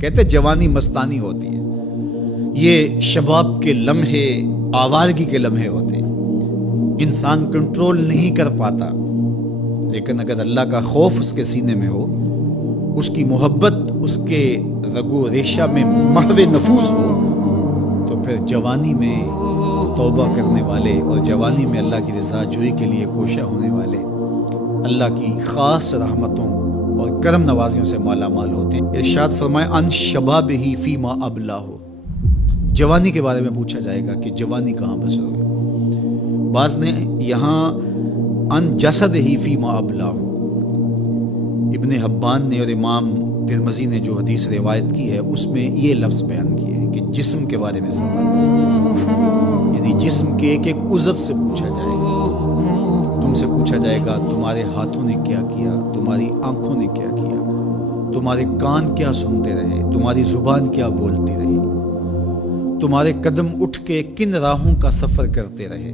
کہتے جوانی مستانی ہوتی ہے، یہ شباب کے لمحے آوارگی کے لمحے ہوتے ہیں، انسان کنٹرول نہیں کر پاتا، لیکن اگر اللہ کا خوف اس کے سینے میں ہو، اس کی محبت اس کے رگو ریشہ میں محو نفوذ ہو، تو پھر جوانی میں توبہ کرنے والے اور جوانی میں اللہ کی رضا جوئی کے لیے کوشاں ہونے والے اللہ کی خاص رحمتوں اور کرم نوازیوں سے مالا مال ہوتے ہیں۔ ارشاد فرمائے ان شبابہ فیما ابلاہ، جوانی کے بارے میں پوچھا جائے گا کہ جوانی کہاں بسر ہوئی۔ بعض نے یہاں ان جسدہ فیما ابلاہ، ابن حبان نے اور امام ترمذی نے جو حدیث روایت کی ہے اس میں یہ لفظ بیان کیے ہیں کہ جسم کے بارے میں سوال، یعنی جسم کے ایک ایک عضو سے پوچھا جائے گا۔ تم سے پوچھا جائے گا تمہارے ہاتھوں نے کیا کیا، تمہاری آنکھوں نے کیا کیا، تمہارے کان کیا سنتے رہے، تمہاری زبان کیا بولتی رہی، تمہارے قدم اٹھ کے کن راہوں کا سفر کرتے رہے،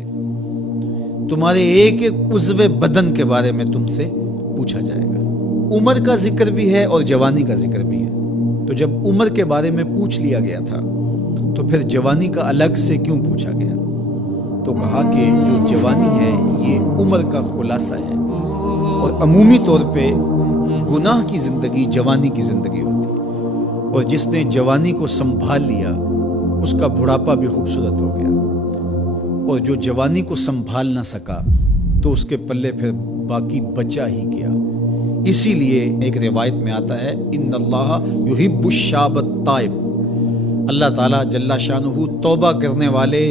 تمہارے ایک ایک عضو بدن کے بارے میں تم سے پوچھا جائے گا۔ عمر کا ذکر بھی ہے اور جوانی کا ذکر بھی ہے، تو جب عمر کے بارے میں پوچھ لیا گیا تھا تو پھر جوانی کا الگ سے کیوں پوچھا گیا؟ تو کہا کہ جو جوانی ہے یہ عمر کا خلاصہ ہے، اور عمومی طور پہ گناہ کی زندگی جوانی کی زندگی ہوتی ہے، اور جس نے جوانی کو سنبھال لیا اس کا بڑھاپا بھی خوبصورت ہو گیا، اور جو جوانی کو سنبھال نہ سکا تو اس کے پلے پھر باقی بچا ہی گیا۔ اسی لیے ایک روایت میں آتا ہے ان اللہ یحب الشاب التائب، اللہ تعالیٰ جل شانہ توبہ کرنے والے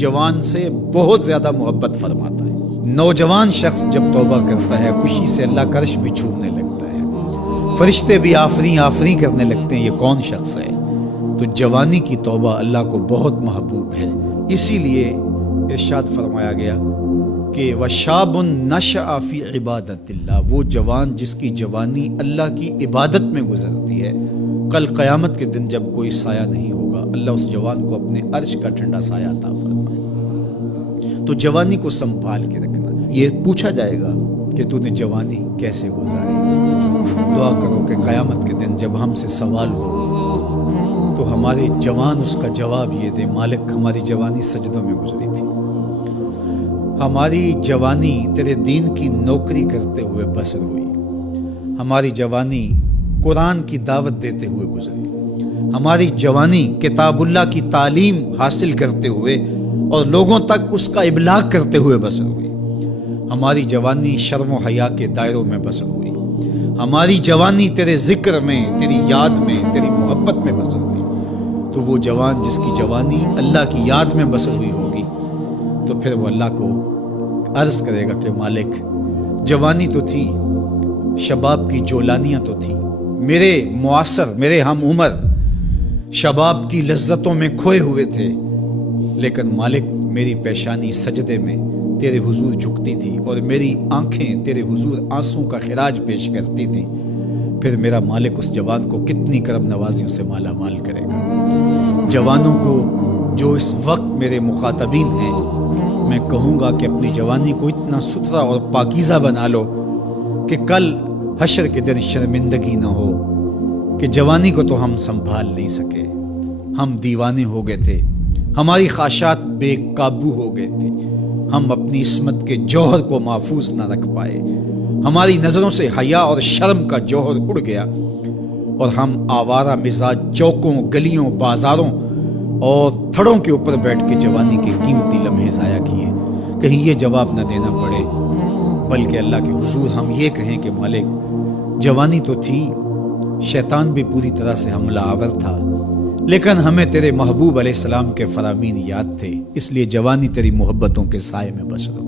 جوان سے بہت زیادہ محبت فرماتا ہے۔ نوجوان شخص جب توبہ کرتا ہے خوشی سے اللہ کا عرش بھی چھونے لگتا ہے، فرشتے بھی آفریں آفریں کرنے لگتے ہیں یہ کون شخص ہے۔ تو جوانی کی توبہ اللہ کو بہت محبوب ہے، اسی لیے ارشاد فرمایا گیا کہ وَشَابٌ نَشَأَ فِي عِبَادَةِ اللَّهِ، وہ جوان جس کی جوانی اللہ کی عبادت میں گزرتی ہے، کل قیامت کے دن جب کوئی سایہ نہیں ہوگا اللہ اس جوان کو اپنے عرش کا ٹھنڈا سایہ عطا فرمائے۔ تو جوانی کو سنبھال کے رکھنا، یہ پوچھا جائے گا کہ تو نے جوانی کیسے گزاری۔ دعا کرو کہ قیامت کے دن جب ہم سے سوال ہو تو ہمارے جوان اس کا جواب یہ دے مالک ہماری جوانی سجدوں میں گزری تھی، ہماری جوانی تیرے دین کی نوکری کرتے ہوئے بسر ہوئی، ہماری جوانی قرآن کی دعوت دیتے ہوئے گزری، ہماری جوانی کتاب اللہ کی تعلیم حاصل کرتے ہوئے اور لوگوں تک اس کا ابلاغ کرتے ہوئے بسر ہوئی، ہماری جوانی شرم و حیا کے دائروں میں بسر ہوئی، ہماری جوانی تیرے ذکر میں، تیری یاد میں، تیری محبت میں بسر ہوئی۔ تو وہ جوان جس کی جوانی اللہ کی یاد میں بسر ہوئی ہوگی تو پھر وہ اللہ کو عرض کرے گا کہ مالک جوانی تو تھی، شباب کی جولانیاں تو تھی، میرے معاصر میرے ہم عمر شباب کی لذتوں میں کھوئے ہوئے تھے، لیکن مالک میری پیشانی سجدے میں تیرے حضور جھکتی تھی اور میری آنکھیں تیرے حضور آنسوں کا خراج پیش کرتی تھی، پھر میرا مالک اس جوان کو کتنی کرم نوازیوں سے مالا مال کرے گا۔ جوانوں کو جو اس وقت میرے مخاطبین ہیں میں کہوں گا کہ اپنی جوانی کو اتنا ستھرا اور پاکیزہ بنا لو کہ کل حشر کے دن شرمندگی نہ ہو کہ جوانی کو تو ہم سنبھال نہیں سکے، ہم دیوانے ہو گئے تھے، ہماری خواہشات بے قابو ہو گئی تھی، ہم اپنی عصمت کے جوہر کو محفوظ نہ رکھ پائے، ہماری نظروں سے حیا اور شرم کا جوہر اڑ گیا اور ہم آوارہ مزاج چوکوں گلیوں بازاروں اور تھڑوں کے اوپر بیٹھ کے جوانی کے قیمتی لمحے ضائع کیے۔ کہیں یہ جواب نہ دینا پڑے بلکہ اللہ کے حضور ہم یہ کہیں کہ مالک جوانی تو تھی، شیطان بھی پوری طرح سے حملہ آور تھا، لیکن ہمیں تیرے محبوب علیہ السلام کے فرامین یاد تھے، اس لیے جوانی تیری محبتوں کے سائے میں بسر ہو۔